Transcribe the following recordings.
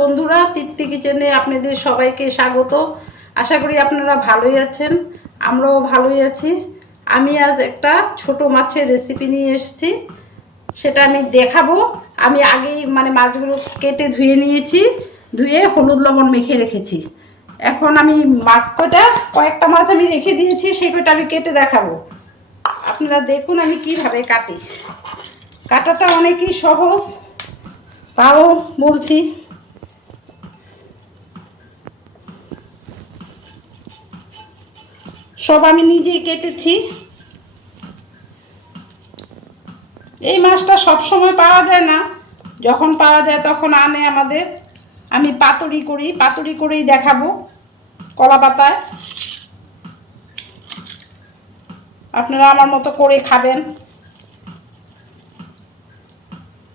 বন্ধুরা, তৃপ্তি কিচেনে আপনাদের সবাইকে স্বাগত। আশা করি আপনারা ভালোই আছেন, আমরাও ভালোই আছি। আমি আজ একটা ছোট মাছের রেসিপি নিয়ে এসেছি, সেটা আমি দেখাবো। আমি আগেই মাছগুলো কেটে ধুয়ে নিয়েছি, ধুয়ে হলুদ লবণ মেখে রেখেছি। এখন আমি কয়েকটা মাছ আমি রেখে দিয়েছি, সেই কটা আমি কেটে দেখাবো। আপনারা দেখুন আমি কিভাবে কাটি। কাটাটা অনেকই সহজ, তাও বলছি। সব আমি নিজেই কেটেছি। এই মাছটা সব সময় পাওয়া যায় না, যখন পাওয়া যায় তখন আনে আমাদের। আমি পাতুরি করেই দেখাবো, কলা পাতায়। আপনারা আমার মতো করে খাবেন,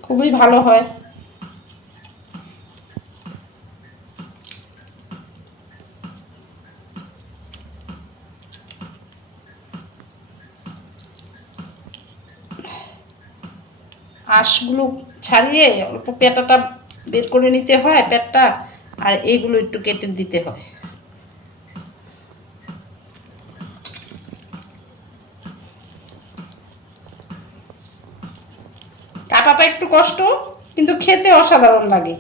খুবই ভালো হয়। আঁশগুলো ছাড়িয়ে অল্প পেটাটা বের করে নিতে হয়, পেটটা, আর এইগুলো একটু কেটে দিতে হয়। কাটাটা একটু কষ্ট, কিন্তু খেতে অসাধারণ লাগে।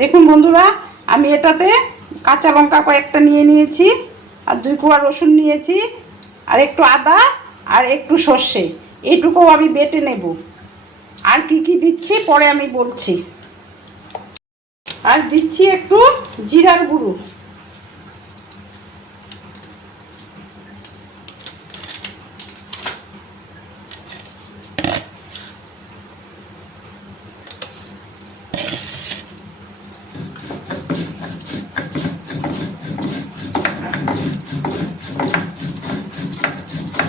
দেখুন বন্ধুরা, আমি এটাতে কাঁচা লঙ্কা কয়েকটা নিয়ে নিয়েছি, আর 2 কোয়া রসুন নিয়েছি, আর একটু আদা, আর একটু সর্ষে। এইটুকুও আমি বেটে নেব। আর কি কি দিচ্ছি পরে আমি বলছি। আর দিচ্ছি একটু জিরার গুঁড়ো।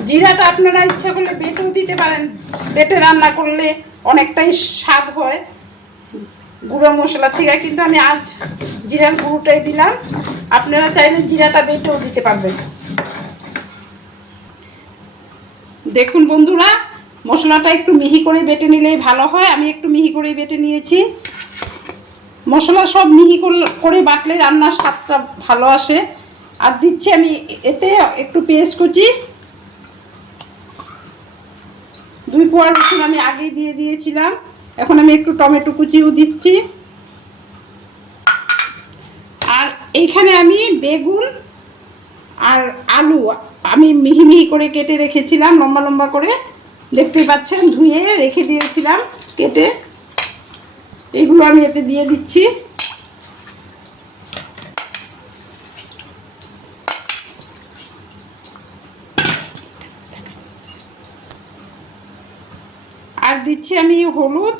জিরাটা আপনারা ইচ্ছা করলে বেটেও দিতে পারেন, বেটে রান্না করলে অনেকটাই স্বাদ হয় গুঁড়ো মশলা থেকে, কিন্তু আমি আজ জিরার গুঁড়োটাই দিলাম। আপনারা চাইলে জিরাটা বেটেও দিতে পারবেন। দেখুন বন্ধুরা, মশলাটা একটু মিহি করে বেটে নিলেই ভালো হয়। আমি একটু মিহি করে বেটে নিয়েছি। মশলা সব মিহি করে বাটলে রান্নার স্বাদটা ভালো আসে। আর দিচ্ছি আমি এতে একটু পেঁয়াজ কুচি। 2 কোয়া রসুন আমি আগেই দিয়ে দিয়েছিলাম। এখন আমি একটু টমেটো কুচিও দিচ্ছি। আর এইখানে আমি বেগুন আর আলু আমি মিহি মিহি করে কেটে রেখেছিলাম, লম্বা লম্বা করে, দেখতেই পাচ্ছেন, ধুয়ে রেখে দিয়েছিলাম কেটে। এগুলো আমি এতে দিয়ে দিচ্ছি। আর দিচ্ছি আমি হলুদ,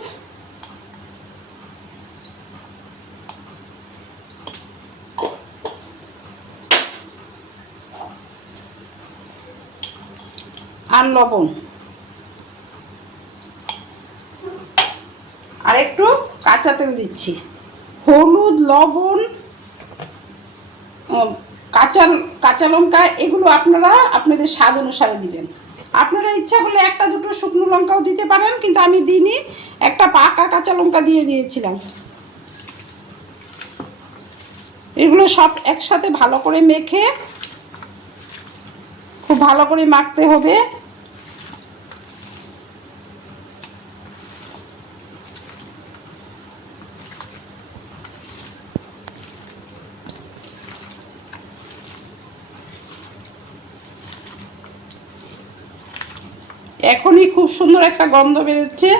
আর লবণ, আর একটু কাঁচা তেল দিচ্ছি। হলুদ, লবণ, কাঁচা লঙ্কা, এগুলো আপনারা আপনাদের স্বাদ অনুসারে দিবেন। আপনারা ইচ্ছা করলে 1-2 শুকনো লঙ্কাও দিতে পারেন, কিন্তু আমি দিইনি, একটা পাকা কাঁচা লঙ্কা দিয়ে দিয়েছিলাম। এগুলো সব একসাথে ভালো করে মেখে খুব ভালো করে মাখতে হবে। এখনই খুব সুন্দর একটা গন্ধ বেরোচ্ছে।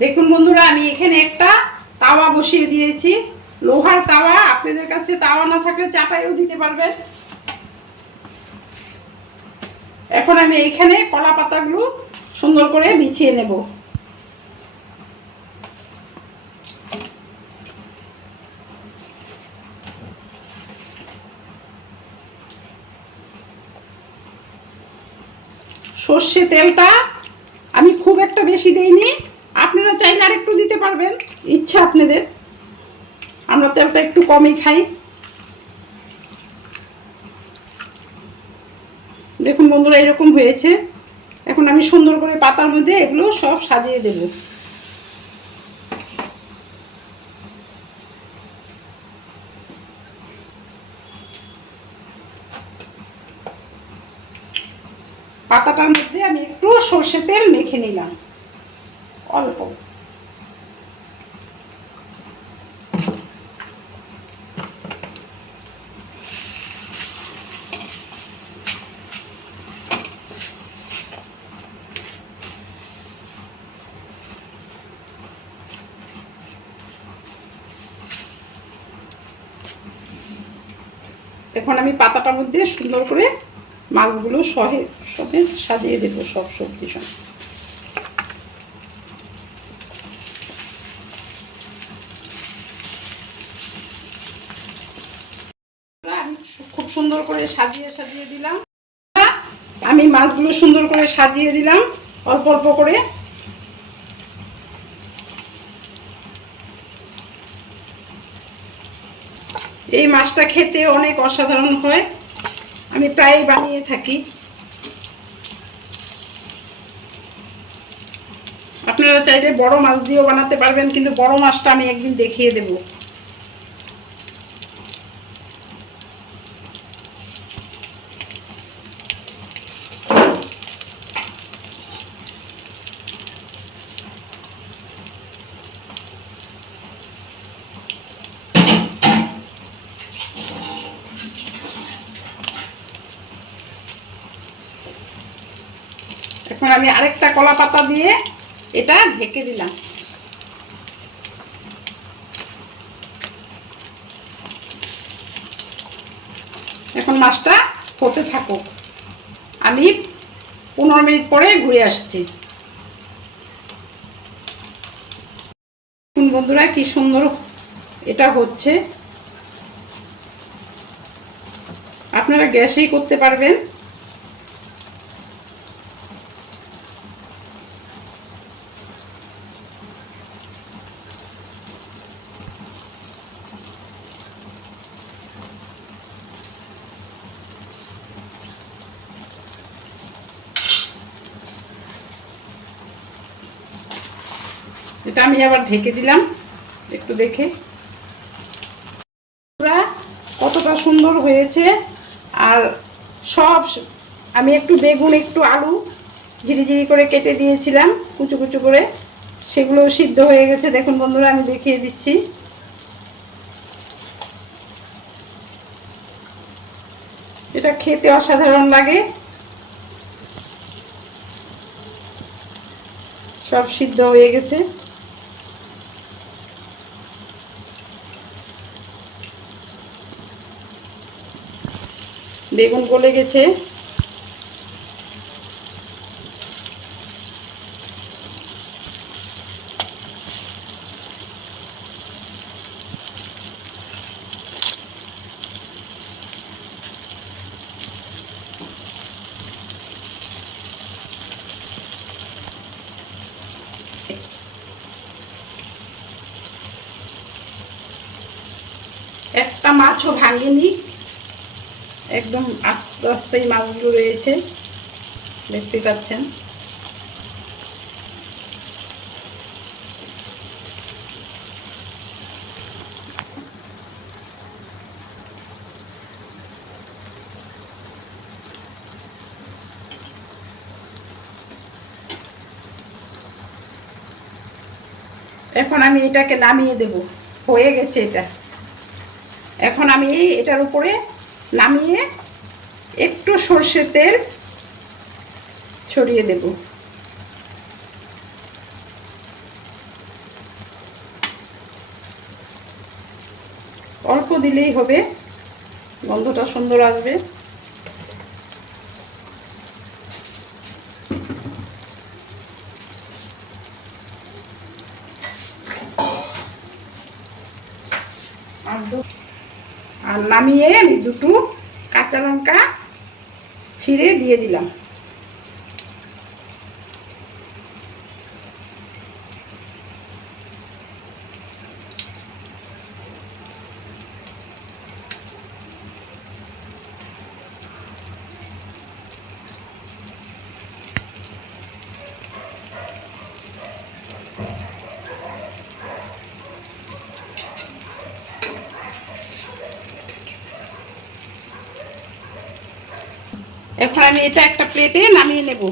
দেখুন বন্ধুরা, আমি এখানে একটা তাওয়া বসিয়ে দিয়েছি, লোহার তাওয়া। আপনাদের কাছে তাওয়া না থাকলে চাটাইও দিতে পারবেন। এখন আমি এইখানে কলা পাতাগুলো সুন্দর করে বিছিয়ে নেব। সর্ষে তেলটা আমি খুব একটা বেশি দেইনি, আপনারা চাইলে আর একটু দিতে পারবেন, ইচ্ছা আপনাদের। আমরা তেলটা একটু কমই খাই। দেখুন বন্ধুরা, এরকম হয়েছে। এখন আমি সুন্দর করে পাতার মধ্যে এগুলো সব সাজিয়ে দেব। পাতাটার মধ্যে আমি একটু সর্ষে তেল মেখে নিলাম, অল্প। এখন আমি পাতাটার মধ্যে সুন্দর করে মাছগুলো সমেত সাজিয়ে দেব, সব সবজি সঙ্গে। আমি খুব সুন্দর করে সাজিয়ে দিলাম। আমি মাছগুলো সুন্দর করে সাজিয়ে দিলাম অল্প অল্প করে। এই মাছটা খেতে অনেক অসাধারণ হয়, আমি প্রায় বানিয়ে থাকি। আপনারা চাইলে বড় মাছ দিয়েও বানাতে পারবেন, কিন্তু বড় মাছটা আমি একদিন দেখিয়ে দেব। এখন আমি আরেকটা কলা পাতা দিয়ে এটা ঢেকে দিলাম। এখন মাছটা হতে থাকুক, আমি 15 মিনিট পরে ঘুরে আসছি। বন্ধুরা, কি সুন্দর এটা হচ্ছে। আপনারা গ্যাসেই করতে পারবেন। এটা আমি আবার ঢেকে দিলাম, একটু দেখে কতটা সুন্দর হয়েছে। আর সব আমি একটু বেগুন, একটু আলু ঝিরিঝিরি করে কেটে দিয়েছিলাম কুচু কুচু করে, সেগুলো সিদ্ধ হয়ে গেছে। দেখুন বন্ধুরা, আমি দেখিয়ে দিচ্ছি। এটা খেতে অসাধারণ লাগে, সব সিদ্ধ হয়ে গেছে। বেগুন গলে গেছে। একটা মাছও ভাঙেনি, একদম আস্তে আস্তেই মাছগুলো রয়েছে, দেখতে পাচ্ছেন। এখন আমি এটাকে নামিয়ে দেব, হয়ে গেছে এটা। এখন আমি এটার উপরে নামিয়ে একটু সর্ষের তেল ছড়িয়ে দেব। অল্প দিলেই হবে, গন্ধটা সুন্দর আসবে। আর নামিয়ে আমি দুটো কাঁচা লঙ্কা ছিঁড়ে দিয়ে দিলাম। এখন আমি এটা একটা প্লেটে নামিয়ে নেব।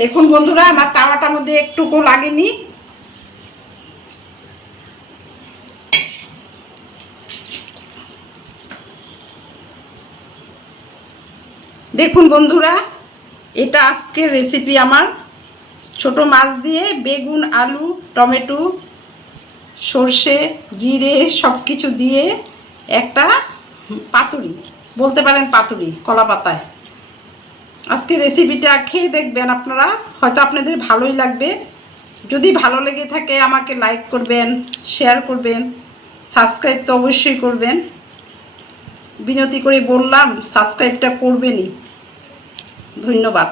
দেখুন বন্ধুরা, আমার তাওয়াটার মধ্যে একটুকু লাগেনি। দেখুন বন্ধুরা, এটা আজকের রেসিপি আমার। ছোট মাছ দিয়ে বেগুন, আলু, টমেটো, সর্ষে, জিরে সব কিছু দিয়ে একটা পাতুরি, বলতে পারেন পাতুরি, কলা পাতায়। আজকে রেসিপিটা খেয়ে দেখবেন আপনারা, হয়তো আপনাদের ভালোই লাগবে। যদি ভালো লেগে থাকে আমাকে লাইক করবেন, শেয়ার করবেন, সাবস্ক্রাইব তো অবশ্যই করবেন। বিনতি করে বললাম, সাবস্ক্রাইবটা করবেনই। ধন্যবাদ।